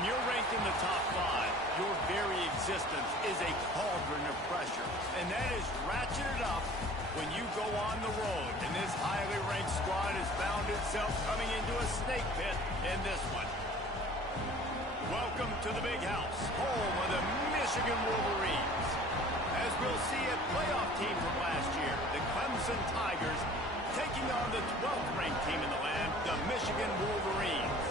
When you're ranked in the top 5, your very existence is a cauldron of pressure. And that is ratcheted up when you go on the road. And this highly ranked squad has found itself coming into a snake pit in this one. Welcome to the Big House, home of the Michigan Wolverines. As we'll see, a playoff team from last year, the Clemson Tigers, taking on the 12th ranked team in the land, the Michigan Wolverines.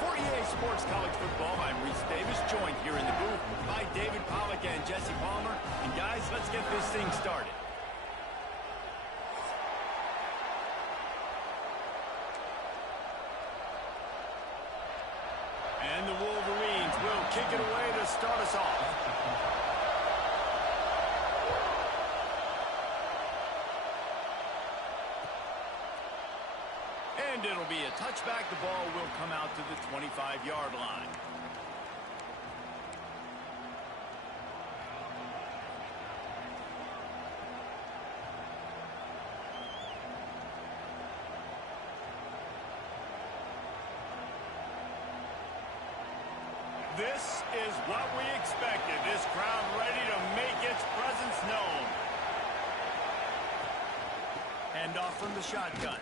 For EA Sports College Football, I'm Reese Davis, joined here in the booth by David Pollack and Jesse Palmer. And guys, let's get this thing started. And the Wolverines will kick it away to start us off. And it'll be a touchback. The ball will come out to the 25-yard line. This is what we expected. This crowd ready to make its presence known. Hand off from the shotgun.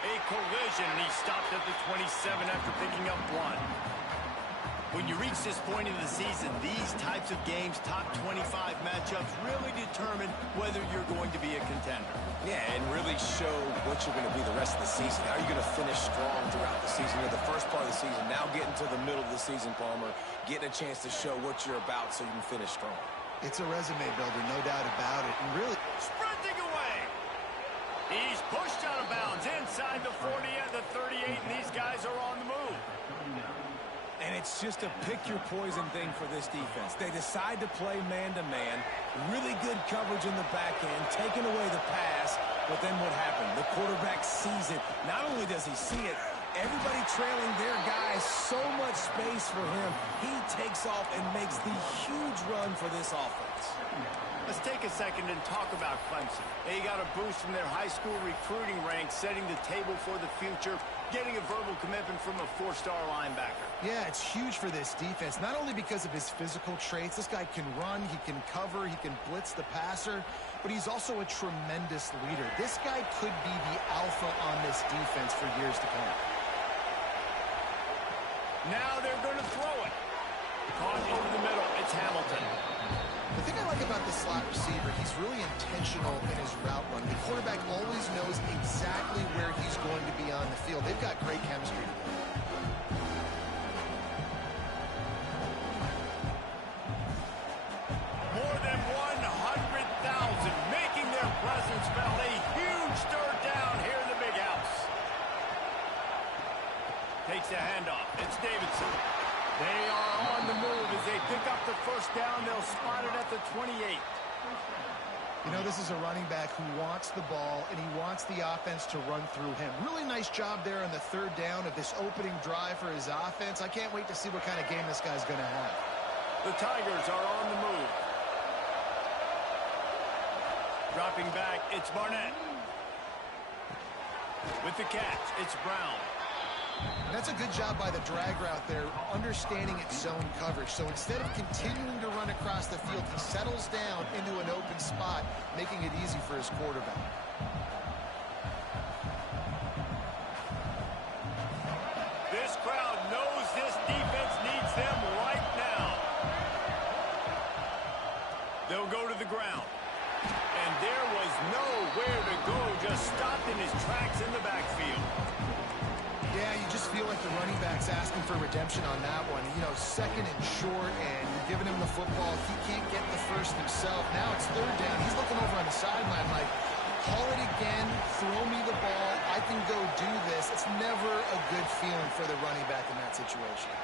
A collision, and he stopped at the 27 after picking up 1. When you reach this point in the season, these types of games, top 25 matchups, really determine whether you're going to be a contender. Yeah, and really show what you're going to be the rest of the season. How are you going to finish strong throughout the season, or the first part of the season? Now getting to the middle of the season, Palmer, getting a chance to show what you're about so you can finish strong. It's a resume builder, no doubt about it. And really, sprinting away. He's pushed out of bounds inside the 40 and the 38, and these guys are on the move. And it's just a pick-your-poison thing for this defense. They decide to play man-to-man, really good coverage in the back end, taking away the pass, but then what happened? The quarterback sees it. Not only does he see it, everybody trailing their guys, so much space for him. He takes off and makes the huge run for this offense. Let's take a second and talk about Clemson. They got a boost from their high school recruiting ranks, setting the table for the future, getting a verbal commitment from a 4-star linebacker. Yeah, it's huge for this defense, not only because of his physical traits. This guy can run, he can cover, he can blitz the passer, but he's also a tremendous leader. This guy could be the alpha on this defense for years to come. Now they're going to throw it. Caught over the middle. It's Hamilton. The thing I like about the slot receiver, he's really intentional in his route run. The quarterback always knows exactly where he's going to be on the field. They've got great chemistry. More than 100,000 making their presence felt. A huge third down here in the Big House. Takes the handoff. It's Davidson. They are on the move as they pick up the first down. They'll spot it at the 28. You know, this is a running back who wants the ball, and he wants the offense to run through him. Really nice job there on the third down of this opening drive for his offense. I can't wait to see what kind of game this guy's going to have. The Tigers are on the move. Dropping back, it's Barnett. With the catch, it's Brown. That's a good job by the drag route there, understanding its zone coverage. So instead of continuing to run across the field, he settles down into an open spot, making it easy for his quarterback. This crowd knows this defense needs them right now. They'll go to the ground. And there was nowhere to go, just stopped in his tracks in the backfield. Yeah, you just feel like the running back's asking for redemption on that one. You know, second and short, and you're giving him the football. He can't get the first himself. Now it's third down. He's looking over on the sideline like, call it again, throw me the ball, I can go do this. It's never a good feeling for the running back in that situation.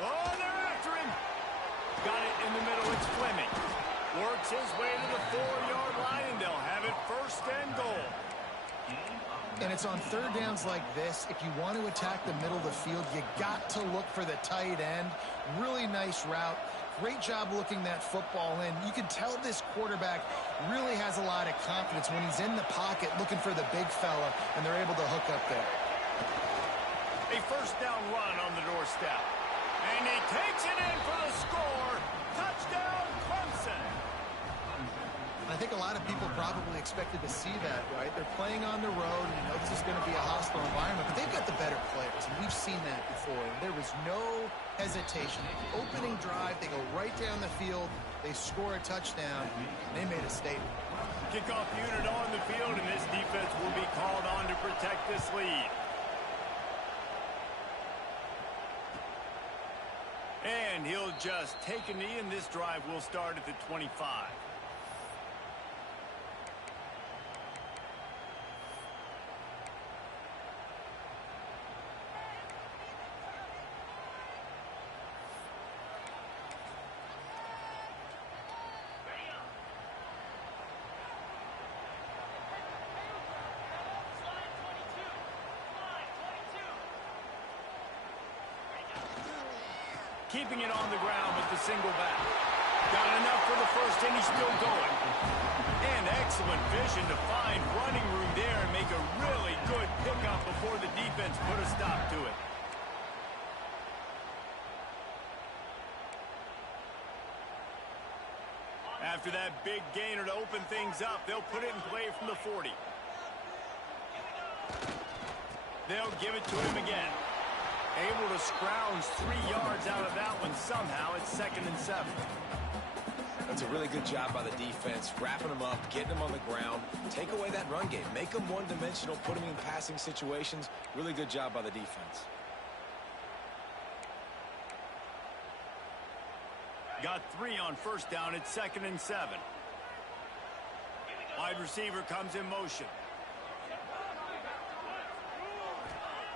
Oh, they're after him. Got it in the middle. It's Fleming. Works his way to the 4-yard line, and they'll have it first and goal. And it's on third downs like this. If you want to attack the middle of the field, you got to look for the tight end. Really nice route. Great job looking that football in. You can tell this quarterback really has a lot of confidence when he's in the pocket looking for the big fella, and they're able to hook up there. A first down run on the doorstep. lot of people probably expected to see that, right? They're playing on the road, and you know this is going to be a hostile environment, but they've got the better players, and we've seen that before. And there was no hesitation. Opening drive, they go right down the field, they score a touchdown, and they made a statement. Kickoff unit on the field, and this defense will be called on to protect this lead. And he'll just take a knee, and this drive will start at the 25. Keeping it on the ground with the single back. Got enough for the first, and he's still going. And excellent vision to find running room there and make a really good pickup before the defense put a stop to it. After that big gainer to open things up, they'll put it in play from the 40. They'll give it to him again. Able to scrounge 3 yards out of that one somehow. It's 2nd and 7. That's a really good job by the defense, wrapping them up, getting them on the ground. Take away that run game. Make them one-dimensional, put them in passing situations. Really good job by the defense. Got 3 on first down. It's 2nd and 7. Wide receiver comes in motion.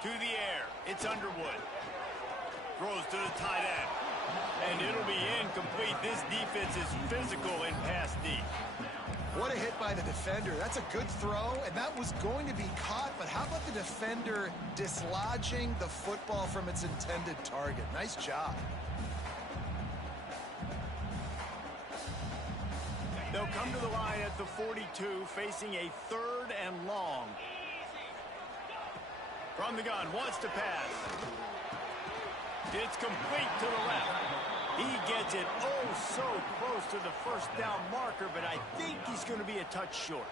To the air. It's Underwood. Throws to the tight end. And it'll be incomplete. This defense is physical in pass deep. What a hit by the defender. That's a good throw, and that was going to be caught, but how about the defender dislodging the football from its intended target? Nice job. They'll come to the line at the 42, facing a 3rd and long. From the gun, wants to pass. It's complete to the left. He gets it oh so close to the first down marker, but I think he's going to be a touch short.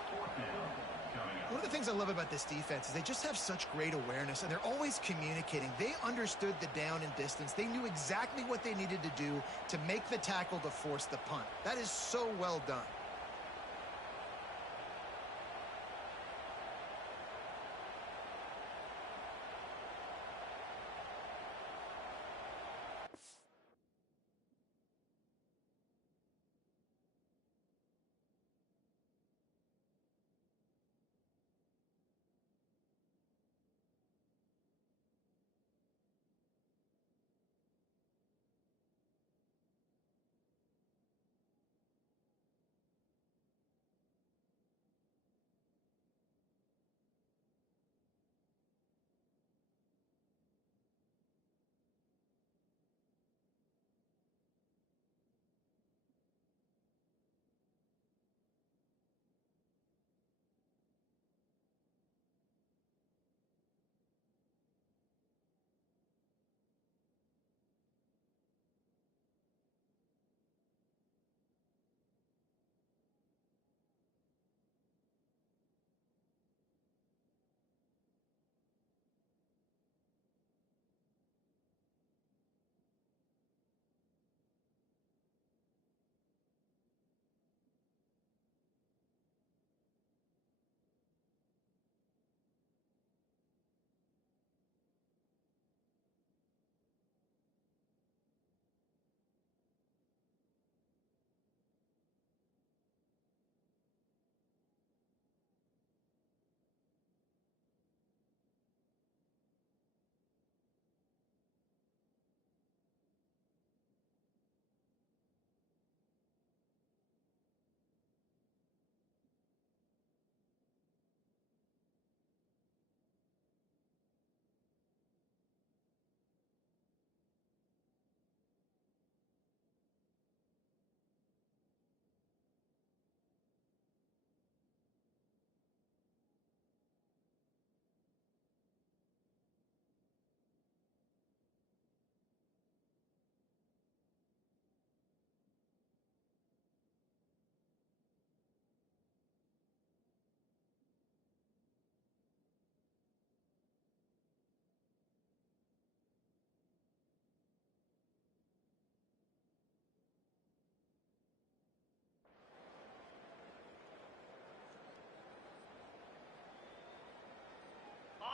One of the things I love about this defense is they just have such great awareness, and they're always communicating. They understood the down and distance. They knew exactly what they needed to do to make the tackle to force the punt. That is so well done.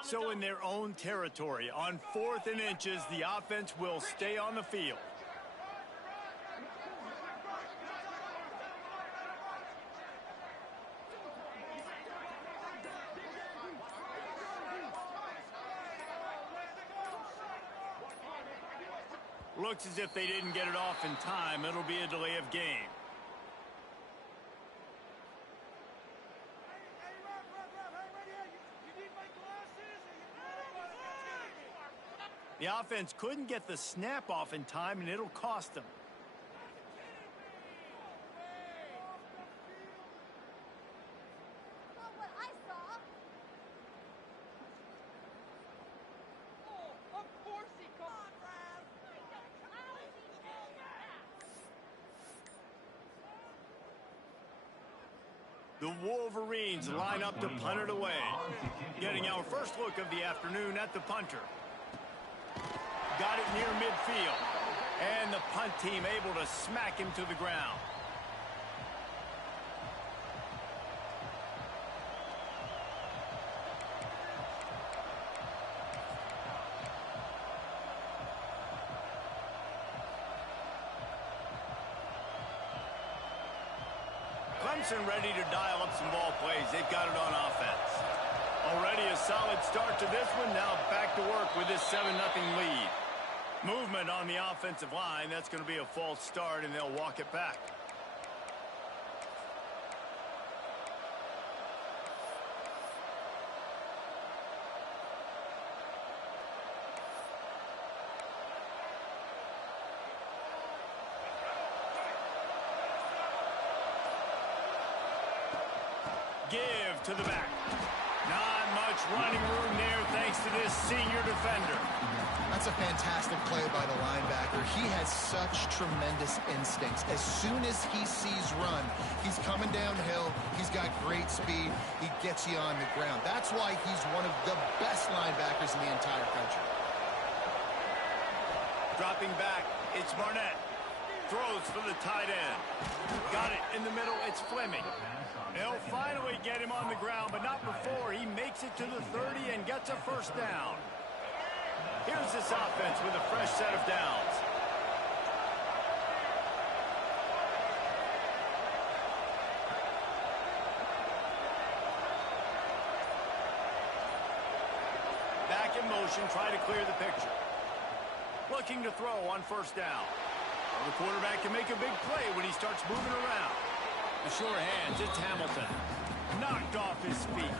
So in their own territory, on 4th and inches, the offense will stay on the field. Looks as if they didn't get it off in time. It'll be a delay of game. The offense couldn't get the snap off in time, and it'll cost them. The Wolverines line up to punt it away. Getting our first look of the afternoon at the punter. Got it near midfield. And the punt team able to smack him to the ground. Clemson ready to dial up some ball plays. They've got it on offense. Already a solid start to this one. Now back to work with this 7-0 lead. Movement on the offensive line. That's going to be a false start, and they'll walk it back. Give to the back. Not much running room there thanks to this senior defender. That's a fantastic play by the linebacker. He has such tremendous instincts. As soon as he sees run, he's coming downhill. He's got great speed. He gets you on the ground. That's why he's one of the best linebackers in the entire country. Dropping back, it's Barnett. Throws for the tight end. Got it in the middle, it's Fleming. They'll finally get him on the ground, but not before he makes it to the 30 and gets a first down. Here's this offense with a fresh set of downs. Back in motion, try to clear the picture. Looking to throw on first down. Well, the quarterback can make a big play when he starts moving around. The sure hands, it's Hamilton. Knocked off his feet.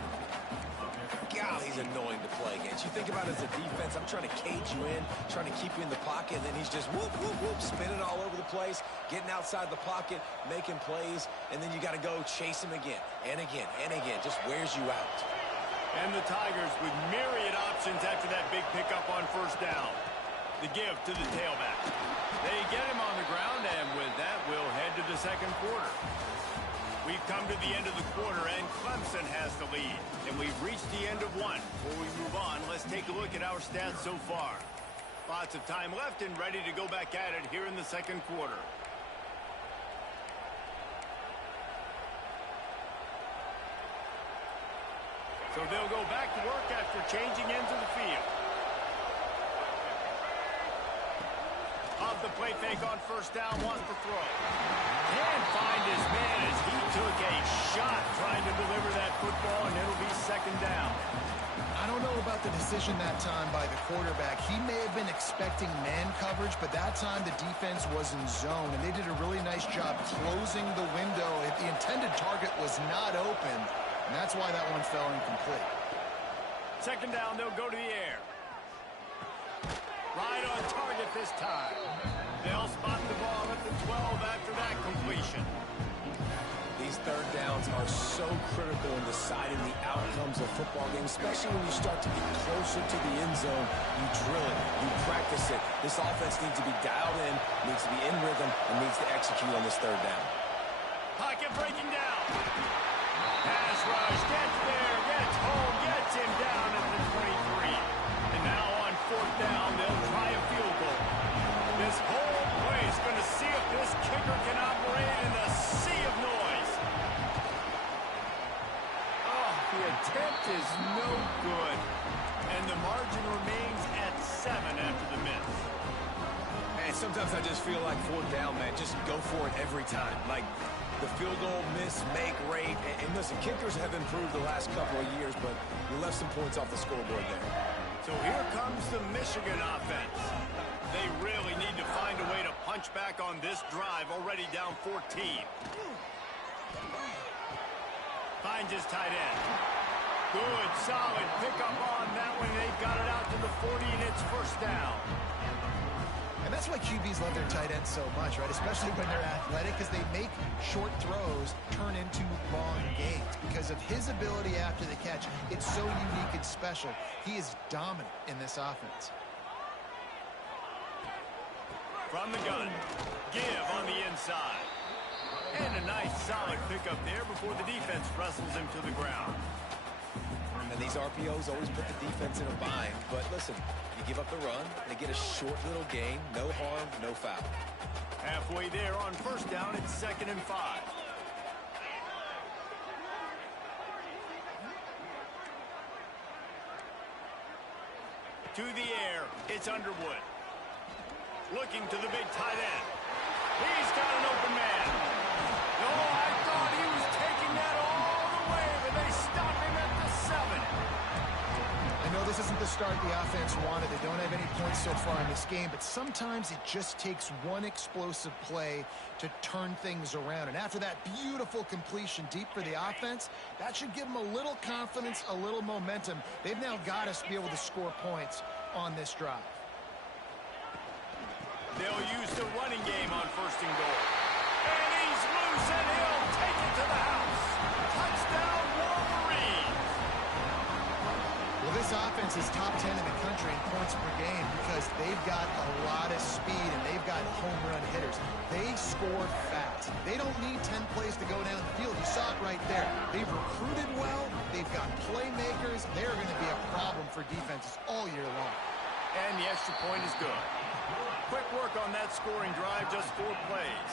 God, he's annoying to play against. You think about it as a defense, I'm trying to cage you in, trying to keep you in the pocket, and then he's just whoop, whoop, whoop, spinning all over the place, getting outside the pocket, making plays, and then you got to go chase him again and again and again. Just wears you out. And the Tigers with myriad options after that big pickup on first down. The give to the tailback. They get him on the ground, and with that, we'll head to the second quarter. We've come to the end of the quarter, and Clemson has the lead. And we've reached the end of one. Before we move on, let's take a look at our stats so far. Lots of time left and ready to go back at it here in the second quarter. So they'll go back to work after changing into the field. Off the play fake on first down, wants to throw. Can't find his man as he took a shot trying to deliver that football, and it'll be second down. I don't know about the decision that time by the quarterback. He may have been expecting man coverage, but that time the defense was in zone, and they did a really nice job closing the window. If the intended target was not open, and that's why that one fell incomplete. Second down, they'll go to the air. Right on target this time. They'll spot the ball at the 12 after that completion. These third downs are so critical in deciding the outcomes of football games, especially when you start to get closer to the end zone. You drill it, you practice it. This offense needs to be dialed in, needs to be in rhythm, and needs to execute on this third down. Pocket breaking down. Pass rush, gets there, gets home, gets him down at the 23. And now on fourth down, they'll try a field goal. This whole play is going to see if this kicker can operate in the sea of noise. Oh, the attempt is no good. fourth down, man, just go for it every time. Like, the field goal miss-make rate. And listen, kickers have improved the last couple of years, but you left some points off the scoreboard there. So here comes the Michigan offense. They really need to find a way to punch back on this drive, already down 14. Finds his tight end. Good, solid pickup on that one. They've got it out to the 40, and it's first down. And that's why QBs love their tight ends so much, right? Especially when they're athletic, because they make short throws turn into long gains. Because of his ability after the catch, it's so unique and special. He is dominant in this offense. From the gun, give on the inside. And a nice solid pickup there before the defense wrestles him to the ground. And these RPOs always put the defense in a bind. But listen, you give up the run, they get a short little gain, no harm, no foul. Halfway there on first down, it's 2nd and 5. To the air, it's Underwood. Looking to the big tight end. He's got an open man. No, I thought he was taking that all the way, but they stop him at the 7. I know this isn't the start the offense wanted. They don't have any points so far in this game, but sometimes it just takes one explosive play to turn things around. And after that beautiful completion deep for the offense, that should give them a little confidence, a little momentum. They've now got us to be able to score points on this drive. They'll use the running game on 1st and goal. And he's loose, and he'll take it to the house. Touchdown, Wolverines. Well, this offense is top 10 in the country in points per game because they've got a lot of speed and they've got home run hitters. They score fast. They don't need 10 plays to go down the field. You saw it right there. They've recruited well. They've got playmakers. They're going to be a problem for defenses all year long. And the extra point is good. Quick work on that scoring drive, just 4 plays.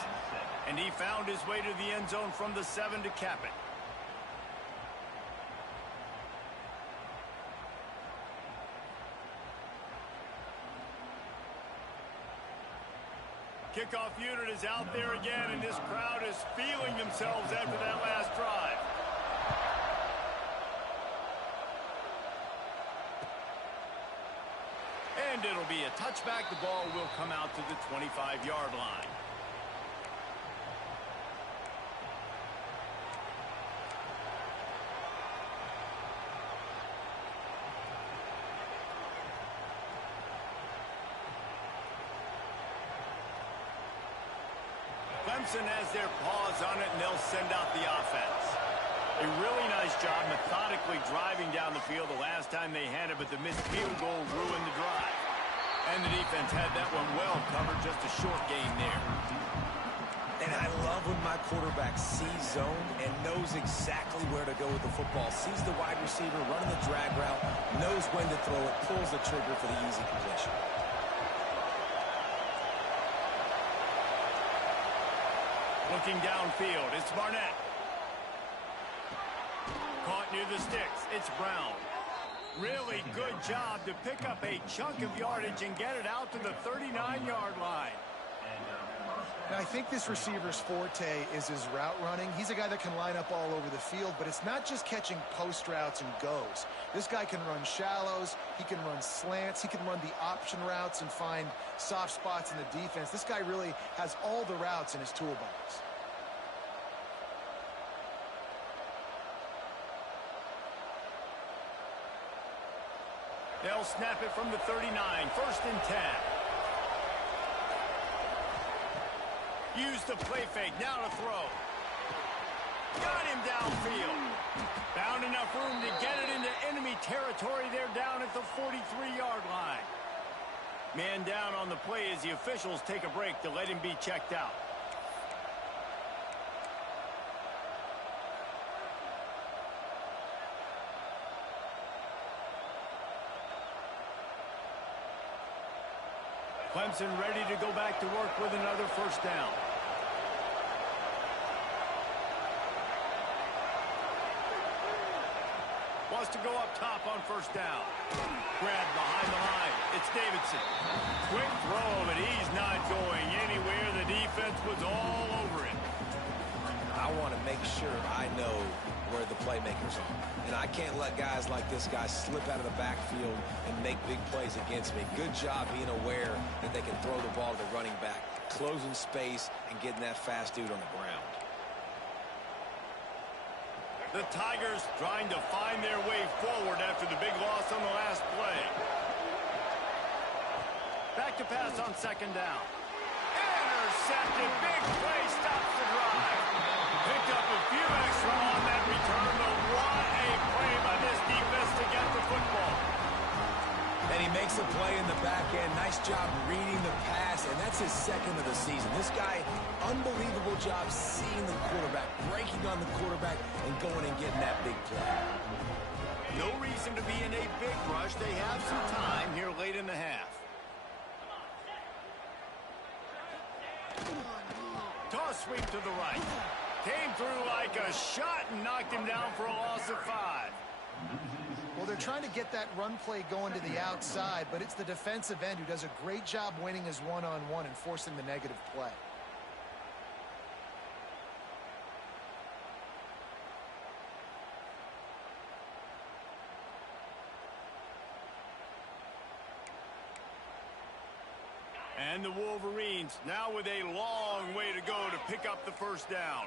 And he found his way to the end zone from the 7 to cap it. Kickoff unit is out there again, and this crowd is feeling themselves after that last drive. And it'll be a touchback. The ball will come out to the 25-yard line. Clemson has their paws on it, and they'll send out the offense. A really nice job methodically driving down the field the last time they had it, but the missed field goal ruined the drive. And the defense had that one well covered, just a short gain there. And I love when my quarterback sees zone and knows exactly where to go with the football. Sees the wide receiver running the drag route, knows when to throw it, pulls the trigger for the easy completion. Looking downfield, it's Barnett. Caught near the sticks, it's Brown. Really good job to pick up a chunk of yardage and get it out to the 39-yard line. Now, I think this receiver's forte is his route running. He's a guy that can line up all over the field, but it's not just catching post routes and goes. This guy can run shallows, he can run slants, he can run the option routes and find soft spots in the defense. This guy really has all the routes in his toolbox. They'll snap it from the 39, 1st and 10. Use the play fake, now to throw. Got him downfield. Found enough room to get it into enemy territory. They're down at the 43-yard line. Man down on the play as the officials take a break to let him be checked out. Clemson ready to go back to work with another 1st down. Wants to go up top on first down. Grabbed behind the line. It's Davidson. Quick throw, but he's not going anywhere. The defense was all over it. I want to make sure I know where the playmakers are. And I can't let guys like this guy slip out of the backfield and make big plays against me. Good job being aware that they can throw the ball to the running back, closing space, and getting that fast dude on the ground. The Tigers trying to find their way forward after the big loss on the last play. Back to pass on second down. Intercepted. Big play stops the drive. Picked up a few extra on that return, but what a play by this defense to get the football. And he makes a play in the back end. Nice job reading the pass, and that's his second of the season. This guy, unbelievable job seeing the quarterback, breaking on the quarterback, and going and getting that big play. No reason to be in a big rush. They have some time here late in the half. Toss sweep to the right. Came through like a shot and knocked him down for a loss of 5. Well, they're trying to get that run play going to the outside, but it's the defensive end who does a great job winning his one-on-one and forcing the negative play. And the Wolverines now with a long way to go to pick up the first down.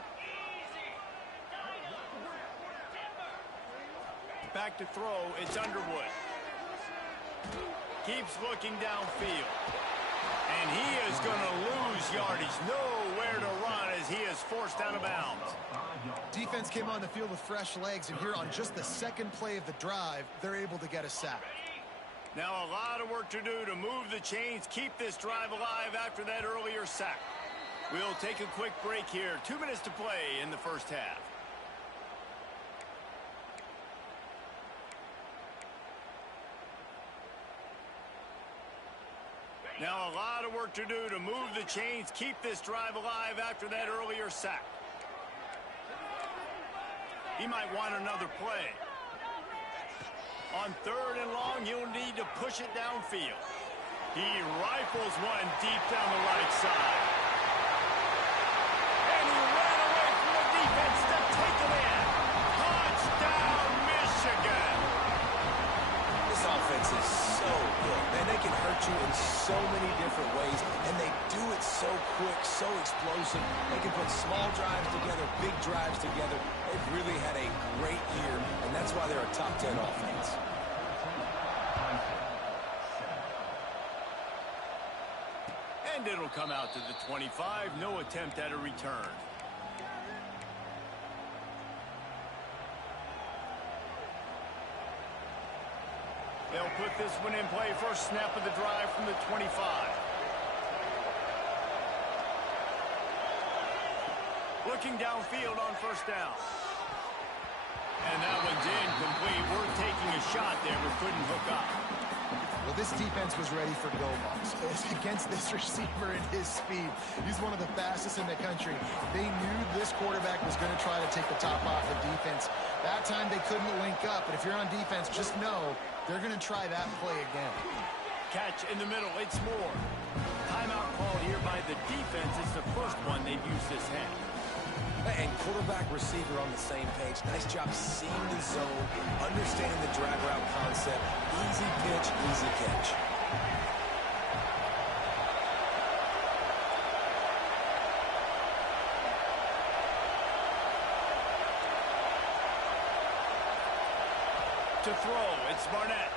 Back to throw, it's Underwood. Keeps looking downfield. And he is going to lose yardage. Nowhere to run as he is forced out of bounds. Defense came on the field with fresh legs, and here on just the second play of the drive, they're able to get a sack. Now a lot of work to do to move the chains, keep this drive alive after that earlier sack. We'll take a quick break here. 2 minutes to play in the first half. Now a lot of work to do to move the chains, keep this drive alive after that earlier sack. He might want another play. On third and long, he'll need to push it downfield. He rifles one deep down the right side. And he ran away from the defense to take it in. Touchdown, Michigan. This offense is so good. Man, they can hurt you in so many different ways, and they do it so quick, so explosive. They can put small drives together, big drives together. They've really had a great year, and that's why they're a top 10 offense. And it'll come out to the 25. No attempt at a return. They'll put this one in play. First snap of the drive from the 25. Looking downfield on first down. And that one's incomplete. We're taking a shot there, but couldn't hook up. Well, this defense was ready for go-balls against this receiver and his speed. He's one of the fastest in the country. They knew this quarterback was going to try to take the top off the defense. That time they couldn't link up, but if you're on defense, just know they're going to try that play again. Catch in the middle. It's Moore. Timeout called here by the defense. It's the first one they've used this half. And quarterback receiver on the same page. Nice job seeing the zone, understanding the drag route concept. Easy pitch, easy catch. To throw, it's Barnett.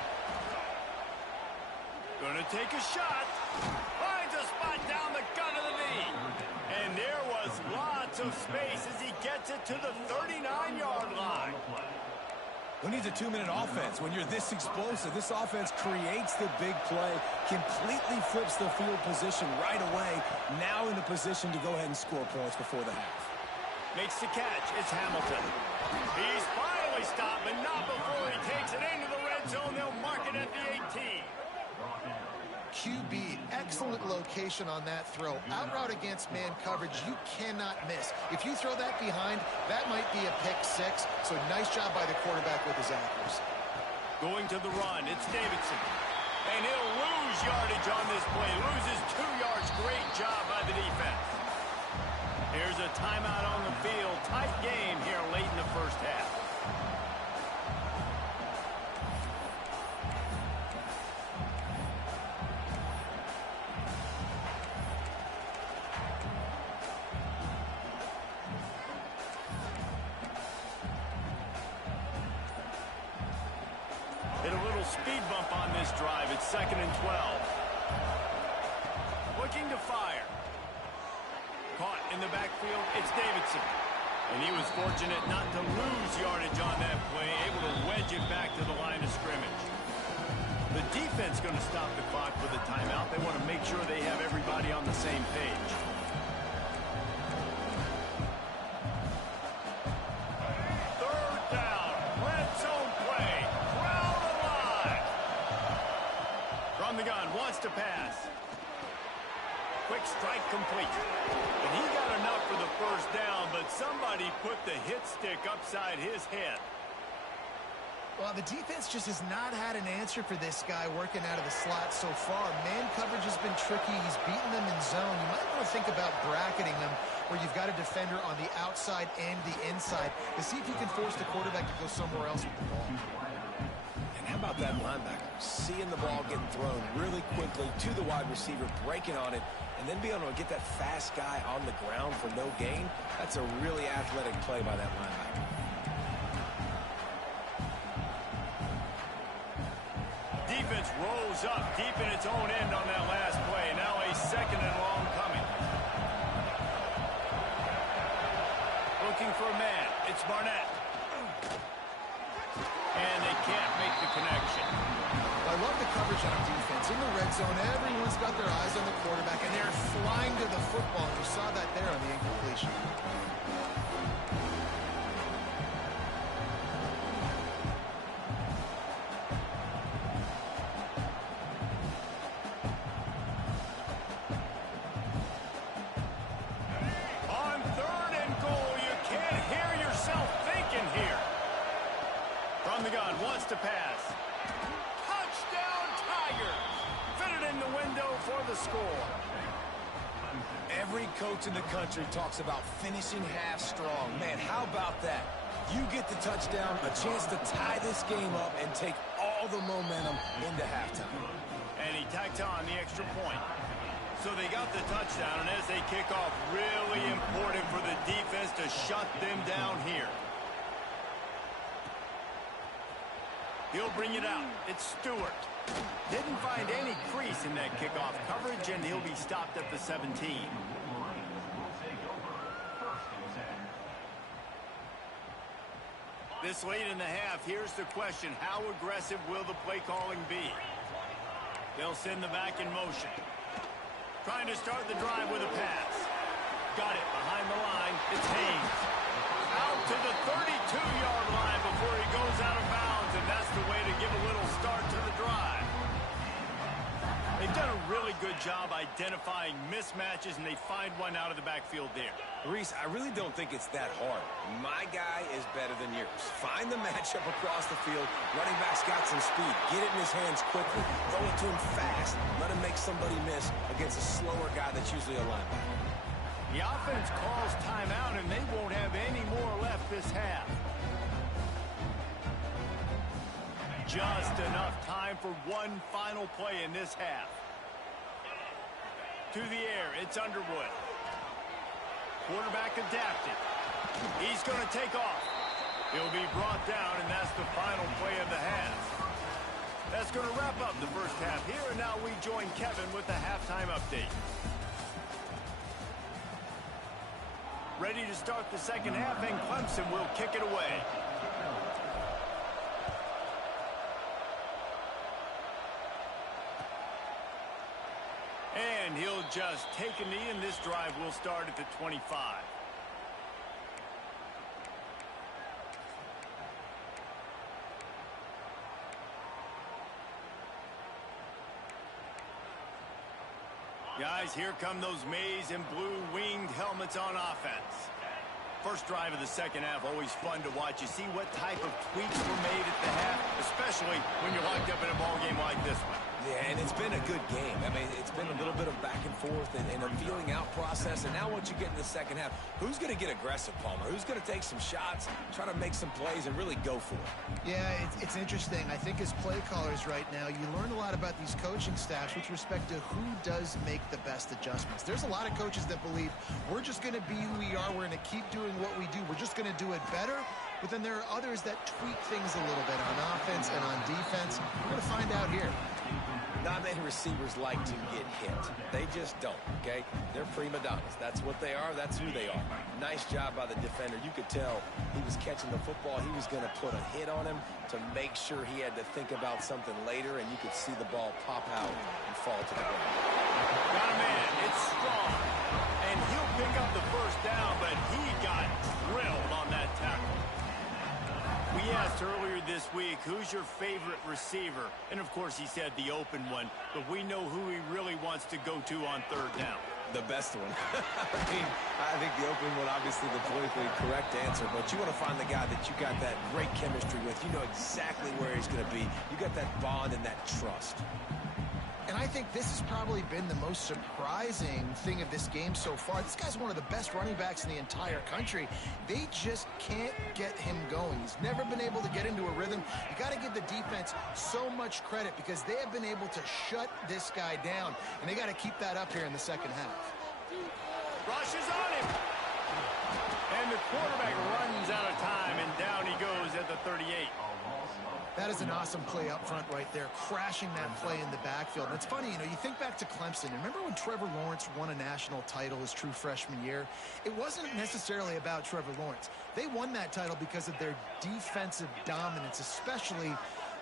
Gonna take a shot. Finds a spot down the gut of the knee. And there was lots of space as he gets it to the 39-yard line. Who needs a 2-minute offense? When you're this explosive, this offense creates the big play, completely flips the field position right away, now in the position to go ahead and score points before the half. Makes the catch. It's Hamilton. He's finally stopped, but not before he takes it into the red zone. They'll mark it at the 18. QB, excellent location on that throw. Out route against man coverage, you cannot miss. If you throw that behind, that might be a pick six. So nice job by the quarterback with his accuracy. Going to the run, it's Davidson. And he'll lose yardage on this play. Loses 2 yards. Great job by the defense. Here's a timeout on the field. Tight game here late in the first half. Hit a little speed bump on this drive. It's 2nd and 12. Looking to fire. Caught in the backfield, it's Davidson. And he was fortunate not to lose yardage on that play, able to wedge it back to the line of scrimmage. The defense going to stop the clock for the timeout. They want to make sure they have everybody on the same page. Third down, red zone play, crowd alive. From the gun, wants to pass. Quick strike complete. And he got enough for the first down, but somebody put the hit stick upside his head. Well, the defense just has not had an answer for this guy working out of the slot so far. Man coverage has been tricky. He's beaten them in zone. You might want to think about bracketing them where you've got a defender on the outside and the inside to see if you can force the quarterback to go somewhere else with the ball. And how about that linebacker? Seeing the ball getting thrown really quickly to the wide receiver, breaking on it, and then be able to get that fast guy on the ground for no gain. That's a really athletic play by that linebacker. Defense rolls up deep in its own end on that last play. Now a 2nd and long coming. Looking for a man. It's Barnett. And they can't make the connection. I love the coverage on defense. In the red zone, everyone's got their eyes on the quarterback, and they're flying to the football. You saw that there on the incompletion. On 3rd and goal, you can't hear yourself thinking here. From the gun, wants to pass. Touchdown, Tigers! Fitted in the window for the score. Every coach in the country talks about finishing half strong. Man, how about that? You get the touchdown, a chance to tie this game up and take all the momentum into halftime. And he tacked on the extra point. So they got the touchdown, and as they kick off, really important for the defense to shut them down here. He'll bring it out. It's Stewart. Didn't find any crease in that kickoff coverage, and he'll be stopped at the 17. This late in the half, here's the question. How aggressive will the play calling be? They'll send the back in motion. Trying to start the drive with a pass. Got it behind the line. It's Haynes. Out to the 32-yard line before he goes out of bounds, and that's the way to give a little start to the drive. They've done a really good job identifying mismatches, and they find one out of the backfield there. Reese, I really don't think it's that hard. My guy is better than yours. Find the matchup across the field. Running back's got some speed. Get it in his hands quickly. Throw it to him fast. Let him make somebody miss against a slower guy that's usually a linebacker. The offense calls timeout, and they won't have any more left this half. Just enough time for one final play in this half. To the air, it's Underwood. Quarterback adapted. He's going to take off. He'll be brought down, and that's the final play of the half. That's going to wrap up the first half here, and now we join Kevin with the halftime update. Ready to start the second half, and Clemson will kick it away. And he'll just take a knee, and this drive will start at the 25. Guys, here come those maize and blue winged helmets on offense. First drive of the second half, always fun to watch. You see what type of tweaks were made at the half, especially when you're locked up in a ball game like this one. Yeah, and it's been a good game. I mean, it's been a little bit of back and forth and a feeling out process. And now once you get in the second half, who's going to get aggressive, Palmer? Who's going to take some shots, try to make some plays, and really go for it? Yeah, it's interesting. I think as play callers right now, you learn a lot about these coaching staffs with respect to who does make the best adjustments. There's a lot of coaches that believe we're just going to be who we are. We're going to keep doing what we do. We're just going to do it better. But then there are others that tweak things a little bit on offense and on defense. We're going to find out here. Not many receivers like to get hit. They just don't, okay? They're prima donnas. That's what they are. That's who they are. Nice job by the defender. You could tell he was catching the football. He was going to put a hit on him to make sure he had to think about something later, and you could see the ball pop out and fall to the ground. Got a man. It's strong. And he'll pick up the first down, but he got drilled on that tackle. We asked earlier this week, who's your favorite receiver? And, of course, he said the open one. But we know who he really wants to go to on third down. The best one. I think the open one, obviously the politically correct answer. But you want to find the guy that you got that great chemistry with. You know exactly where he's going to be. You got that bond and that trust. And I think this has probably been the most surprising thing of this game so far. This guy's one of the best running backs in the entire country. They just can't get him going. He's never been able to get into a rhythm. You got to give the defense so much credit because they have been able to shut this guy down. And they got to keep that up here in the second half. Rushes on him. And the quarterback runs out of time, and down he goes at the 38. That is an awesome play up front right there, crashing that play in the backfield. And it's funny, you know, you think back to Clemson. Remember when Trevor Lawrence won a national title his true freshman year? It wasn't necessarily about Trevor Lawrence. They won that title because of their defensive dominance, especially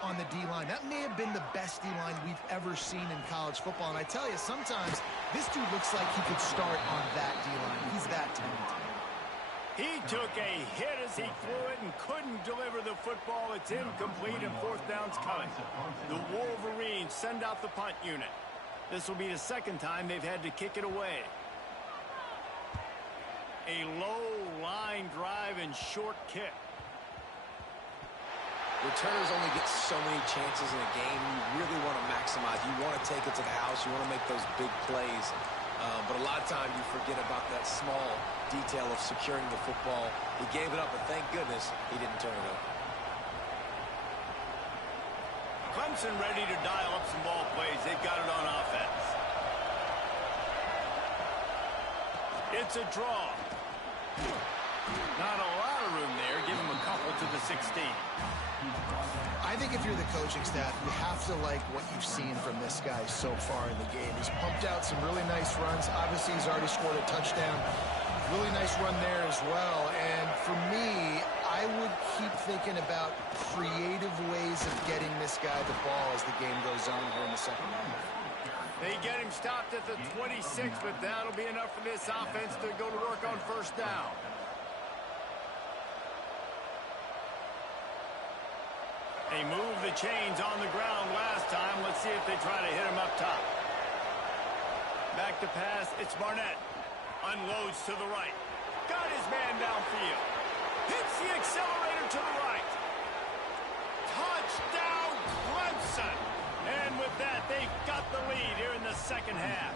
on the D-line. That may have been the best D-line we've ever seen in college football. And I tell you, sometimes this dude looks like he could start on that D-line. He's that talented. He took a hit as he threw it and couldn't deliver the football. It's incomplete and fourth down's coming. The Wolverines send out the punt unit. This will be the second time they've had to kick it away. A low line drive and short kick. Returners only get so many chances in a game. You really want to maximize. You want to take it to the house. You want to make those big plays. But a lot of times you forget about that small detail of securing the football. He gave it up, but thank goodness he didn't turn it over. Clemson ready to dial up some ball plays. They've got it on offense. It's a draw. Not a lot of room there. Give him a couple to the 16. I think if you're the coaching staff, you have to like what you've seen from this guy so far in the game. He's pumped out some really nice runs. Obviously, he's already scored a touchdown. Really nice run there as well. And for me, I would keep thinking about creative ways of getting this guy the ball as the game goes on here in the second half. They get him stopped at the 26, but that'll be enough for this offense to go to work on first down. They moved the chains on the ground last time. Let's see if they try to hit him up top. Back to pass. It's Barnett. Unloads to the right. Got his man downfield. Hits the accelerator to the right. Touchdown, Clemson. And with that, they've got the lead here in the second half.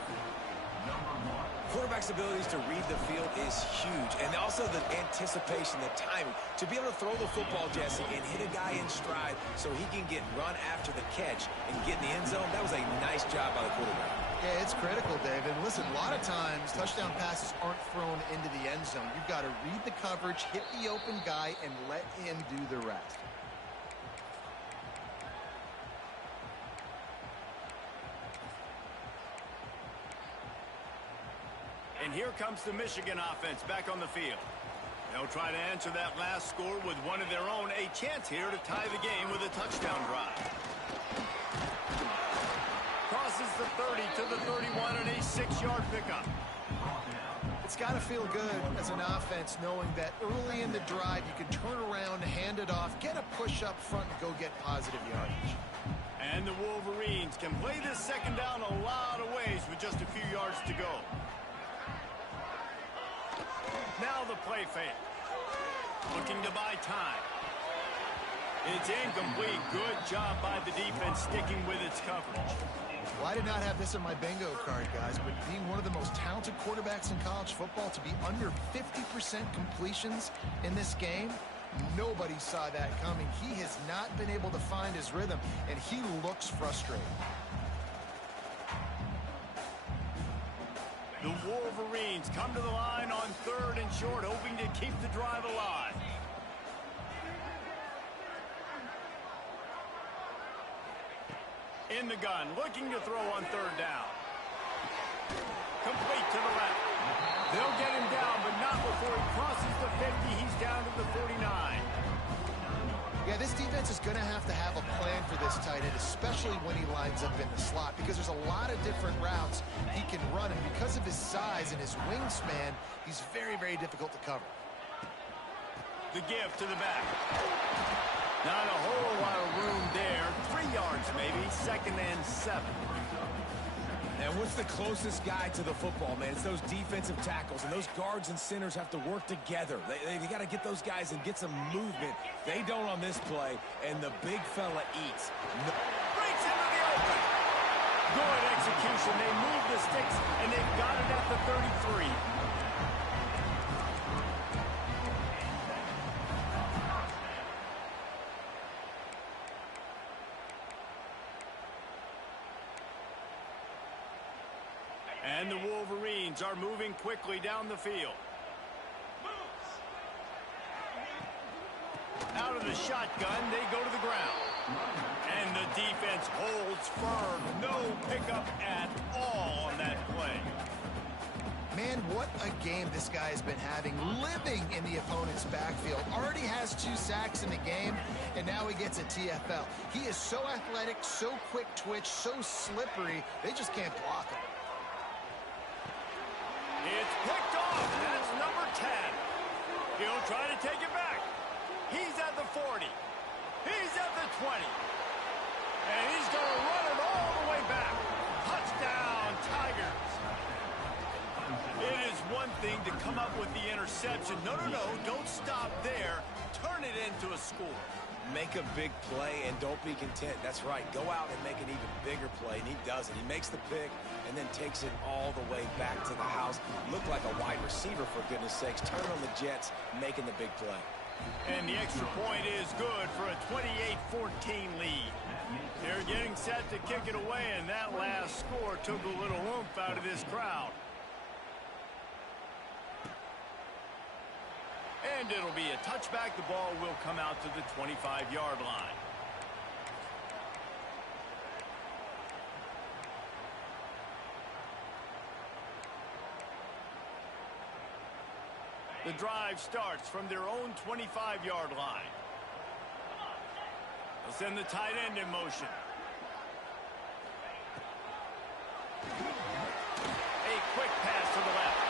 Quarterback's abilities to read the field is huge. And also the anticipation, the timing. To be able to throw the football, Jesse, and hit a guy in stride so he can get run after the catch and get in the end zone, that was a nice job by the quarterback. Yeah, it's critical, David. Listen, a lot of times touchdown passes aren't thrown into the end zone. You've got to read the coverage, hit the open guy, and let him do the rest. And here comes the Michigan offense back on the field. They'll try to answer that last score with one of their own. A chance here to tie the game with a touchdown drive. Crosses the 30 to the 31 and a 6-yard pickup. It's got to feel good as an offense knowing that early in the drive you can turn around, hand it off, get a push up front, and go get positive yardage. And the Wolverines can play this second down a lot of ways with just a few yards to go. Now the play fake. Looking to buy time. It's incomplete. Good job by the defense sticking with its coverage. Well, I did not have this on my bingo card, guys, but being one of the most talented quarterbacks in college football, to be under 50% completions in this game, nobody saw that coming. He has not been able to find his rhythm, and he looks frustrated. The Wolverines come to the line on 3rd and short, hoping to keep the drive alive. In the gun, looking to throw on 3rd down. Complete to the left. They'll get him down, but not before he crosses the 50. He's down to the 49. Yeah, this defense is going to have a plan for this tight end, especially when he lines up in the slot, because there's a lot of different routes he can run, and because of his size and his wingspan, he's very, very difficult to cover. The give to the back. Not a whole lot of room there. 3 yards maybe, 2nd and 7. And what's the closest guy to the football, man? It's those defensive tackles, and those guards and centers have to work together. They got to get those guys and get some movement. They don't on this play, and the big fella eats. Breaks into the open. Good execution. They move the sticks, and they've got it at the 33. And the Wolverines are moving quickly down the field. Out of the shotgun, they go to the ground. And the defense holds firm. No pickup at all on that play. Man, what a game this guy has been having, living in the opponent's backfield. Already has 2 sacks in the game, and now he gets a TFL. He is so athletic, so quick twitch, so slippery, they just can't block him. It's picked off. That's number 10. He'll try to take it back. He's at the 40. He's at the 20. And he's going to run it all the way back. Touchdown, Tigers. It is one thing to come up with the interception. No, don't stop there. Turn it into a score. Make a big play and don't be content. That's right. Go out and make an even bigger play, and he does it. He makes the pick and then takes it all the way back to the house. Looked like a wide receiver, for goodness sakes. Turn on the Jets, making the big play. And the extra point is good for a 28-14 lead. They're getting set to kick it away, and that last score took a little oomph out of this crowd. And it'll be a touchback. The ball will come out to the 25-yard line. The drive starts from their own 25-yard line. They'll send the tight end in motion. A quick pass to the left.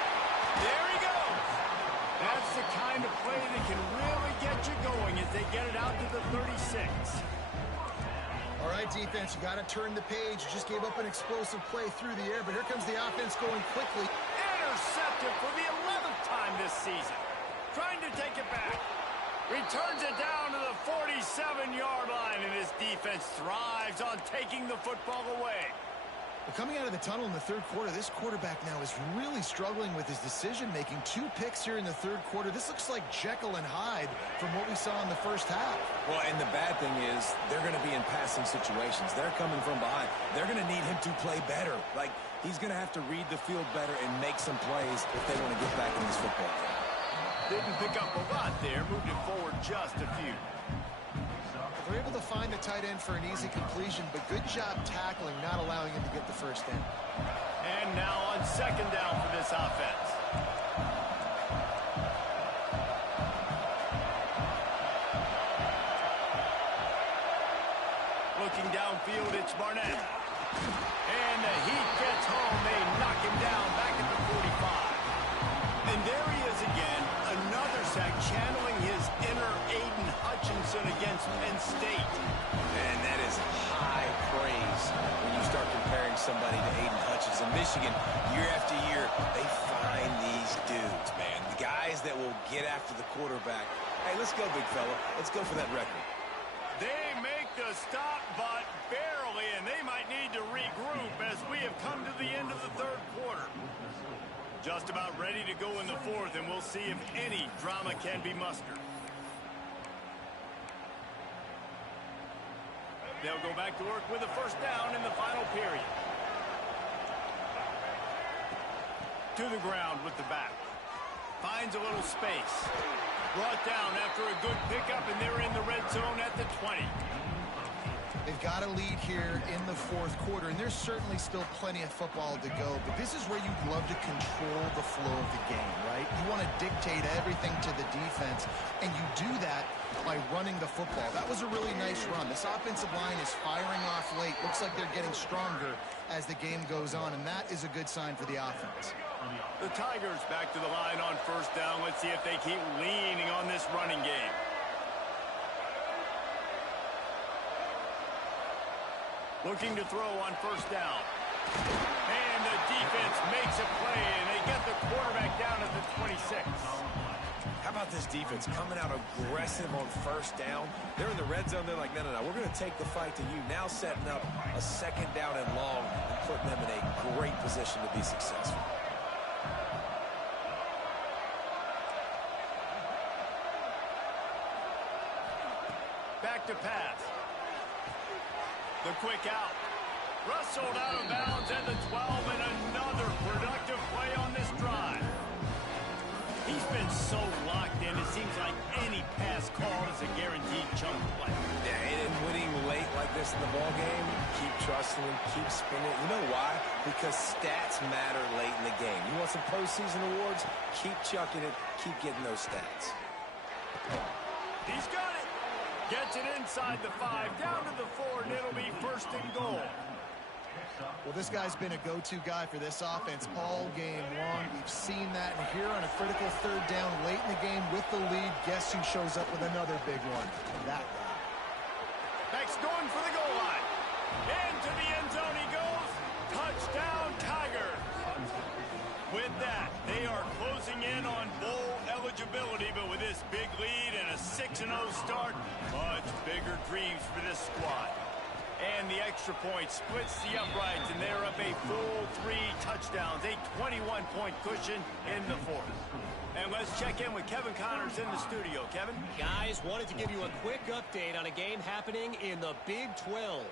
There he goes. That's the kind of play that can really get you going as they get it out to the 36. All right, defense, you got to turn the page. You just gave up an explosive play through the air, but here comes the offense going quickly. Intercepted for the 11th time this season. Trying to take it back. Returns it down to the 47-yard line, and his defense thrives on taking the football away. Well, coming out of the tunnel in the 3rd quarter, this quarterback now is really struggling with his decision-making. 2 picks here in the 3rd quarter. This looks like Jekyll and Hyde from what we saw in the first half. Well, and the bad thing is they're going to be in passing situations. They're coming from behind. They're going to need him to play better. Like, he's going to have to read the field better and make some plays if they want to get back in this football game. Didn't pick up a lot there. Moved it forward just a few. They're able to find the tight end for an easy completion, but good job tackling, not allowing him to get the first down. And now on 2nd down for this offense. Looking downfield, it's Barnett. And the heat gets home. They knock him down back at the 45. And there he is again, another sack, channeling his inner Aiden Hutchinson against Penn State. And that is high praise when you start comparing somebody to Aiden Hutchinson. Michigan, year after year, they find these dudes, man. The guys that will get after the quarterback. Hey, let's go, big fella. Let's go for that record. They make the stop, but barely, and they might need to regroup as we have come to the end of the third quarter. Just about ready to go in the fourth, and we'll see if any drama can be mustered. They'll go back to work with a first down in the final period. To the ground with the back. Finds a little space. Brought down after a good pickup, and they're in the red zone at the 20. They've got a lead here in the fourth quarter, and there's certainly still plenty of football to go, but this is where you'd love to control the flow of the game, right? You want to dictate everything to the defense, and you do that by running the football. That was a really nice run. This offensive line is firing off late. Looks like they're getting stronger as the game goes on, and that is a good sign for the offense. The Tigers back to the line on first down. Let's see if they keep leaning on this running game. Looking to throw on first down. And the defense makes a play, and they get the quarterback down at the 26. How about this defense coming out aggressive on first down? They're in the red zone. They're like, no, we're going to take the fight to you. Now setting up a second down and long and putting them in a great position to be successful. Back to pass. The quick out. Rustled out of bounds at the 12, and another productive play on this drive. He's been so locked in, it seems like any pass call is a guaranteed chunk play. Yeah, and winning late like this in the ball game, keep trusting him, keep spinning. You know why? Because stats matter late in the game. You want some postseason awards? Keep chucking it, keep getting those stats. He's got it. Gets it inside the 5, down to the 4, and it'll be first and goal. Well, this guy's been a go-to guy for this offense all game long. We've seen that, and here on a critical third down late in the game with the lead, guess who shows up with another big one? That guy. Next, going for the goal line. Into the end zone he goes. Touchdown, Tigers. With that, they are closing in on bowl eligibility, but with this big lead and a 6-0 start, much bigger dreams for this squad. And the extra point splits the uprights, and they're up a full 3 touchdowns, a 21-point cushion in the fourth. And let's check in with Kevin Connors in the studio. Kevin? Guys, wanted to give you a quick update on a game happening in the Big 12.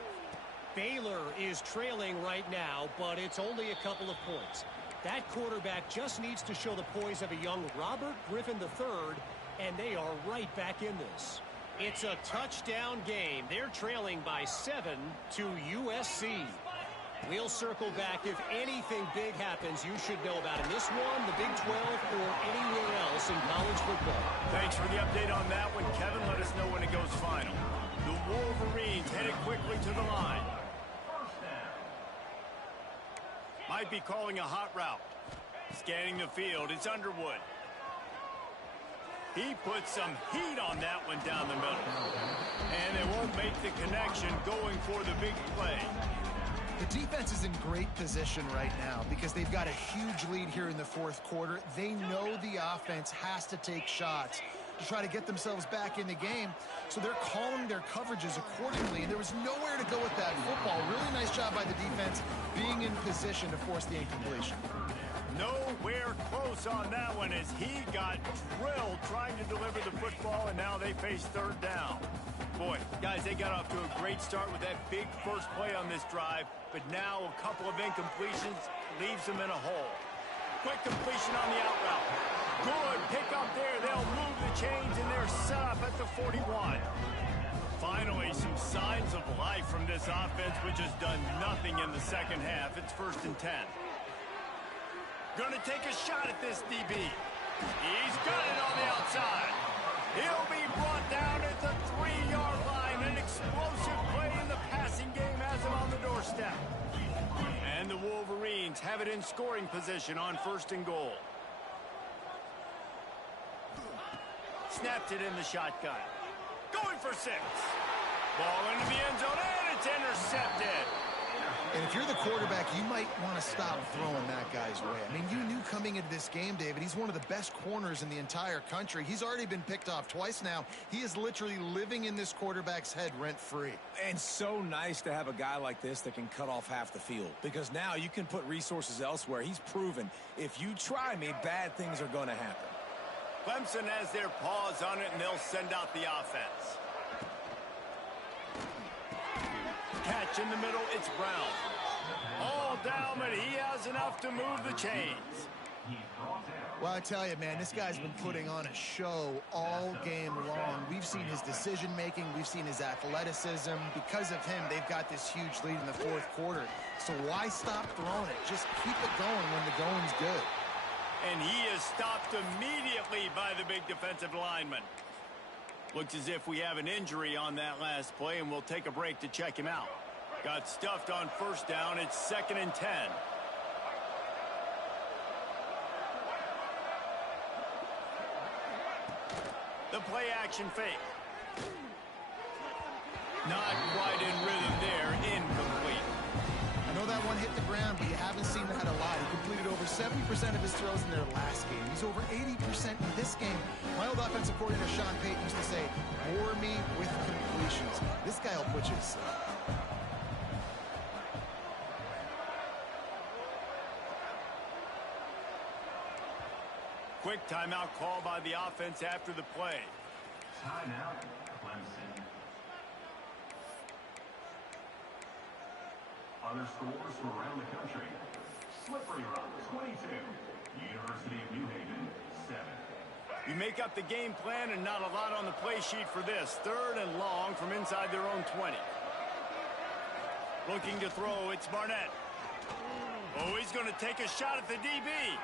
Baylor is trailing right now, but it's only a couple of points. That quarterback just needs to show the poise of a young Robert Griffin III, and they are right back in this. It's a touchdown game. They're trailing by 7 to USC. We'll circle back if anything big happens you should know about in this one, the Big 12, or anywhere else in college football. Thanks for the update on that one, Kevin. Let us know when it goes final. The Wolverines headed quickly to the line. Might be calling a hot route. Scanning the field, it's Underwood. He puts some heat on that one down the middle. And they won't make the connection going for the big play. The defense is in great position right now because they've got a huge lead here in the fourth quarter. They know the offense has to take shots to try to get themselves back in the game, so they're calling their coverages accordingly, and there was nowhere to go with that football. Really nice job by the defense being in position to force the incompletion. Nowhere close on that one as he got drilled trying to deliver the football, and now they face third down. Boy, guys, they got off to a great start with that big first play on this drive, but now a couple of incompletions leaves them in a hole. Quick completion on the out route. Good pick up there. They'll move the chains, and they're set up at the 41. Finally, some signs of life from this offense, which has done nothing in the second half. It's 1st and 10. Going to take a shot at this DB. He's got it on the outside. He'll be brought down at the 3-yard line. An explosive play in the passing game has him on the doorstep. And the Wolverines have it in scoring position on 1st and goal. snapped it in the shotgun. Going for 6. Ball into the end zone, and it's intercepted. And if you're the quarterback, you might want to stop throwing that guy's way. I mean, you knew coming into this game, David, he's one of the best corners in the entire country. He's already been picked off twice now. He is literally living in this quarterback's head rent-free. And so nice to have a guy like this that can cut off half the field, because now you can put resources elsewhere. He's proven if you try me, bad things are going to happen. Clemson has their paws on it, and they'll send out the offense. Catch in the middle, it's Brown. All down, but he has enough to move the chains. Well, I tell you, man, this guy's been putting on a show all game long. We've seen his decision-making. We've seen his athleticism. Because of him, they've got this huge lead in the fourth quarter. So why stop throwing it? Just keep it going when the going's good. And he is stopped immediately by the big defensive lineman. Looks as if we have an injury on that last play, and we'll take a break to check him out. Got stuffed on first down. It's 2nd and 10. The play action fake. Not quite in rhythm there. Incomplete. I know that one hit the ground, but you haven't seen that a lot. He completed over 70% of his throws in their last game. He's over 80% in this game. My old offensive coordinator, Sean Payton, used to say, bore me with completions. This guy will put you to sleep. Quick timeout call by the offense after the play. Timeout, Clemson. Other scores from around the country. Slippery Rock, 22. University of New Haven, 7. You make up the game plan and not a lot on the play sheet for this. 3rd and long from inside their own 20. Looking to throw, it's Barnett. Oh, he's going to take a shot at the DB.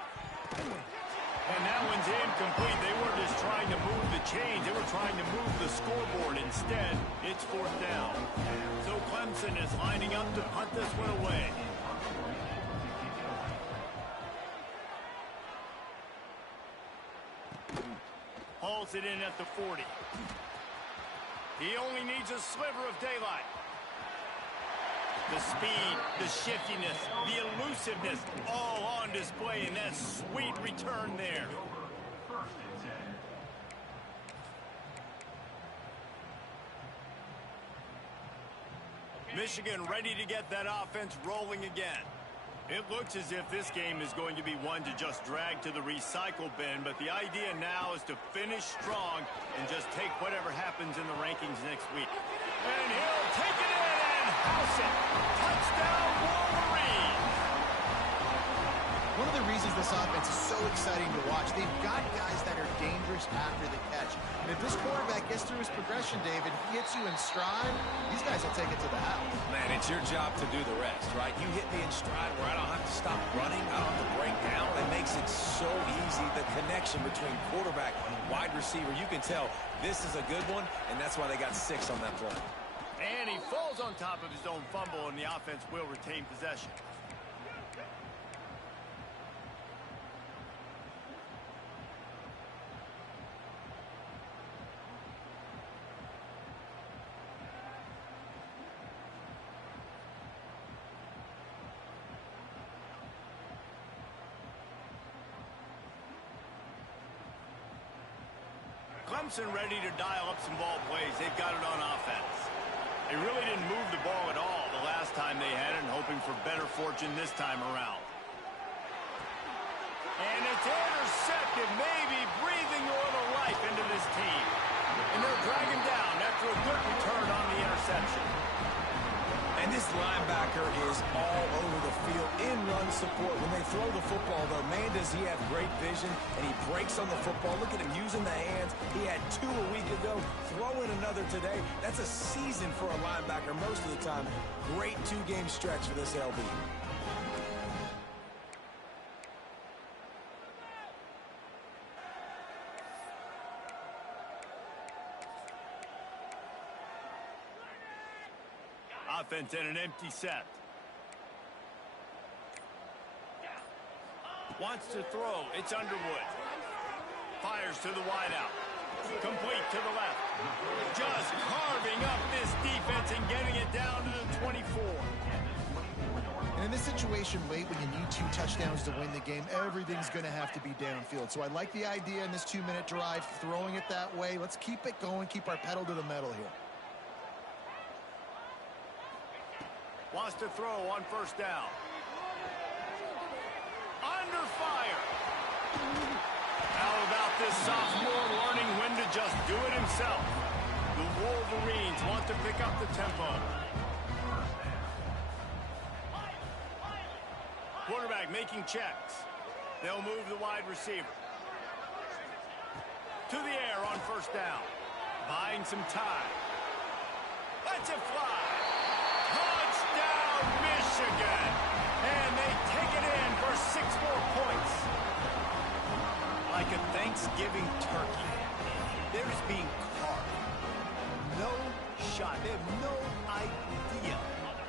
And that one's incomplete. They weren't just trying to move the chains. They were trying to move the scoreboard. Instead, it's 4th down. So Clemson is lining up to punt this one away. Hauls it in at the 40. He only needs a sliver of daylight. The speed, the shiftiness, the elusiveness, all on display in that sweet return there. Michigan ready to get that offense rolling again. It looks as if this game is going to be one to just drag to the recycle bin, but the idea now is to finish strong and just take whatever happens in the rankings next week. And he'll take it in and house it. Touchdown, Wolverine! One of the reasons this offense is so exciting to watch, they've got guys that are dangerous after the catch. And if this quarterback gets through his progression, David, he hits you in stride, these guys will take it to the house. Man, it's your job to do the rest, right? You hit me in stride where I don't have to stop running. I don't have to break down. It makes it so easy. The connection between quarterback and wide receiver, you can tell this is a good one, and that's why they got 6 on that play. And he falls on top of his own fumble, and the offense will retain possession. Clemson ready to dial up some ball plays. They've got it on offense. They really didn't move the ball at all the last time they had it, hoping for better fortune this time around. And it's intercepted, maybe breathing a little life into this team. And they'll drag him down after a good return on the interception. And this linebacker is all over the field in run support. When they throw the football, though, man, does he have great vision, and he breaks on the football. Look at him using the hands. He had 2 a week ago. Throw in another today. That's a season for a linebacker most of the time. Great 2-game stretch for this LB. Offense in an empty set. Wants to throw. It's Underwood. Fires to the wideout. Complete to the left. Just carving up this defense and getting it down to the 24. And in this situation late when you need 2 touchdowns to win the game, everything's going to have to be downfield. So I like the idea in this 2-minute drive, throwing it that way. Let's keep it going, keep our pedal to the metal here. Wants to throw on first down. Under fire. How about this sophomore learning when to just do it himself? The Wolverines want to pick up the tempo. Quarterback making checks. They'll move the wide receiver. To the air on first down. Buying some time. Lets it fly. Touchdown, Michigan. And they take it in for 6 more points. Like a Thanksgiving turkey, they're just being carved. No shot. They have no idea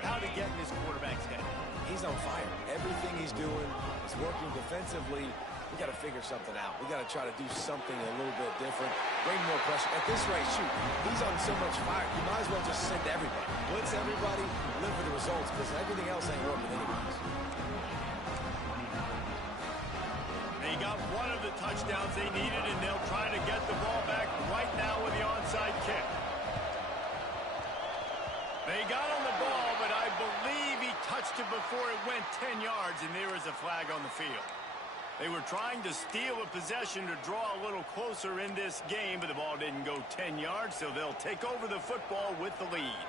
how to get in this quarterback's head. He's on fire. Everything he's doing is working defensively. We got to figure something out. We got to try to do something a little bit different. Bring more pressure. At this rate, shoot, he's on so much fire. You might as well just send everybody. Blitz everybody, live for the results, because everything else ain't working anyways. They got one of the touchdowns they needed, and they'll try to get the ball back right now with the onside kick. They got on the ball, but I believe he touched it before it went 10 yards, and there is a flag on the field. They were trying to steal a possession to draw a little closer in this game, but the ball didn't go 10 yards, so they'll take over the football with the lead.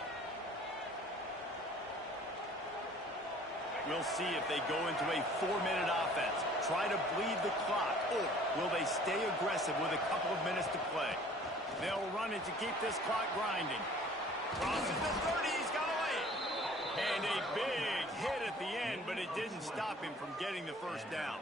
We'll see if they go into a 4-minute offense, try to bleed the clock, or will they stay aggressive with a couple of minutes to play? They'll run it to keep this clock grinding. Crosses the 30, he's got a lane. And a big hit at the end, but it didn't stop him from getting the first down.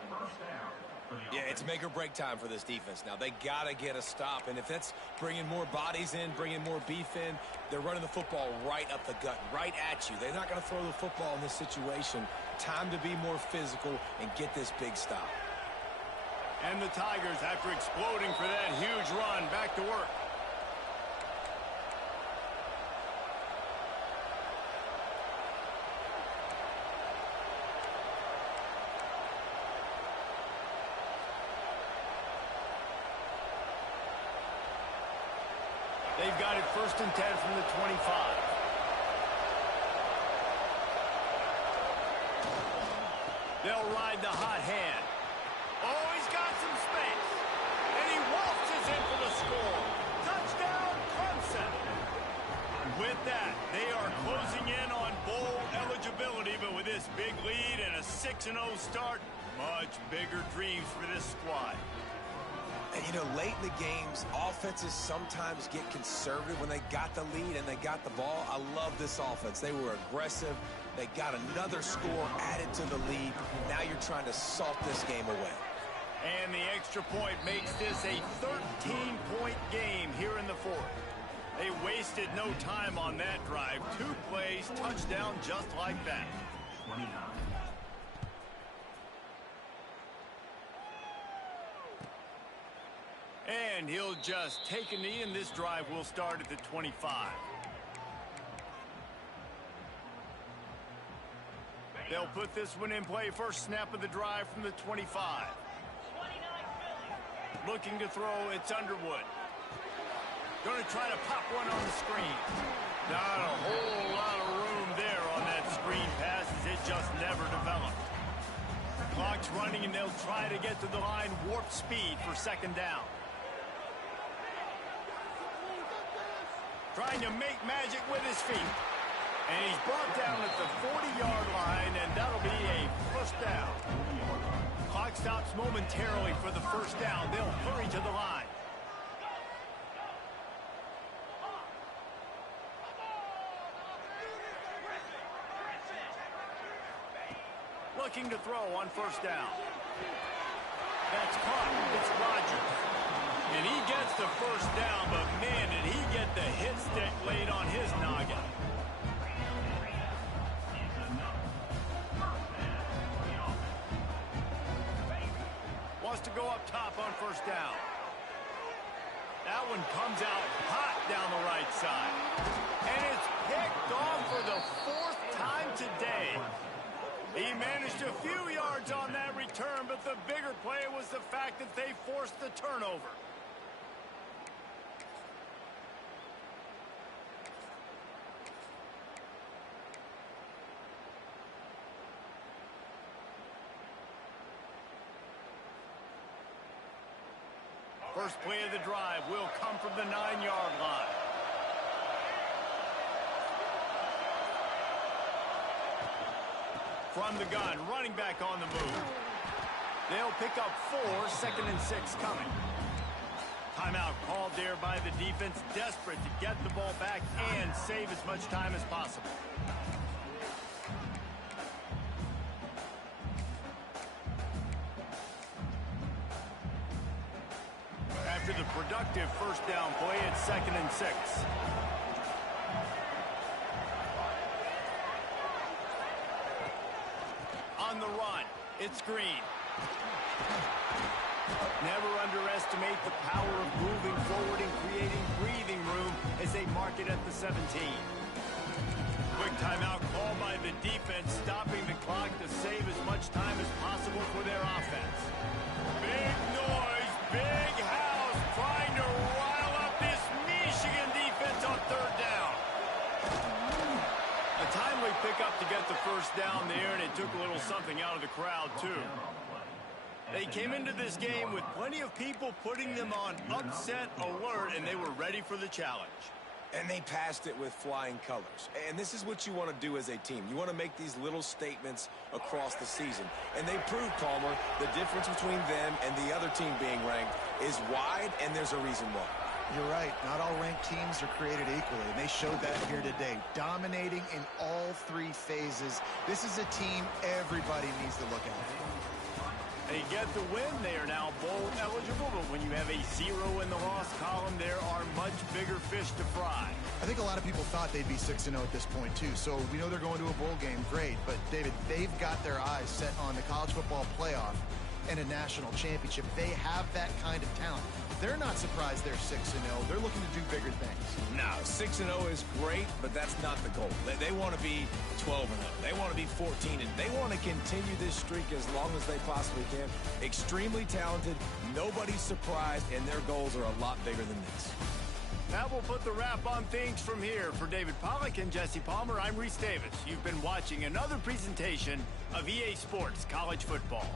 Yeah, it's make or break time for this defense now. They got to get a stop, and if that's bringing more bodies in, bringing more beef in, they're running the football right up the gut, right at you. They're not going to throw the football in this situation. Time to be more physical and get this big stop. And the Tigers, after exploding for that huge run, back to work. They've got it 1st and 10 from the 25. They'll ride the hot hand. Oh, he's got some space. And he waltzes in for the score. Touchdown, Clemson. With that, they are closing in on bowl eligibility, but with this big lead and a 6-0 start, much bigger dreams for this squad. And, you know, late in the games, offenses sometimes get conservative when they got the lead and they got the ball. I love this offense. They were aggressive. They got another score added to the lead. Now you're trying to salt this game away. And the extra point makes this a 13-point game here in the 4th. They wasted no time on that drive. 2 plays, touchdown just like that. 29. And he'll just take a knee, and this drive will start at the 25. They'll put this one in play. First snap of the drive from the 25. Looking to throw, it's Underwood. Going to try to pop one on the screen. Not a whole lot of room there on that screen pass, as it just never developed. Clock's running, and they'll try to get to the line, warp speed for 2nd down. Trying to make magic with his feet. And he's brought down at the 40-yard line, and that'll be a 1st down. Clock stops momentarily for the 1st down. They'll hurry to the line. Looking to throw on 1st down. That's caught. It's Rodgers. And he gets the 1st down, but man, did he get the hit stick laid on his noggin. Wants to go up top on 1st down. That one comes out hot down the right side. And it's picked off for the 4th time today. He managed a few yards on that return, but the bigger play was the fact that they forced the turnover. First play of the drive will come from the 9-yard line. From the gun, running back on the move. They'll pick up 4, 2nd and 6 coming. Timeout called there by the defense, desperate to get the ball back and save as much time as possible. After the productive first down play, it's 2nd and 6. On the run, it's Green. Never underestimate the power of moving forward and creating breathing room as they mark it at the 17. Quick timeout call by the defense, stopping the clock to save as much time as possible for their offense. Big noise, big house, trying to rile up this Michigan defense on 3rd down. A timely pickup to get the first down there, and it took a little something out of the crowd, too. They came into this game with plenty of people putting them on upset alert, and they were ready for the challenge. And they passed it with flying colors. And this is what you want to do as a team. You want to make these little statements across the season. And they proved, Palmer, the difference between them and the other team being ranked is wide, and there's a reason why. You're right. Not all ranked teams are created equally, and they showed that here today. Dominating in all 3 phases. This is a team everybody needs to look at. They get the win. They are now bowl eligible, but when you have a 0 in the loss column, there are much bigger fish to fry. I think a lot of people thought they'd be 6-0 at this point, too. So we know they're going to a bowl game. Great. But, David, they've got their eyes set on the college football playoff and a national championship. They have that kind of talent. They're not surprised they're 6-0. They're looking to do bigger things. No, 6-0 is great, but that's not the goal. They want to be 12-0. They want to be 14-0. They want to continue this streak as long as they possibly can. Extremely talented. Nobody's surprised, and their goals are a lot bigger than this. That will put the wrap on things from here. For David Pollack and Jesse Palmer, I'm Reese Davis. You've been watching another presentation of EA Sports College Football.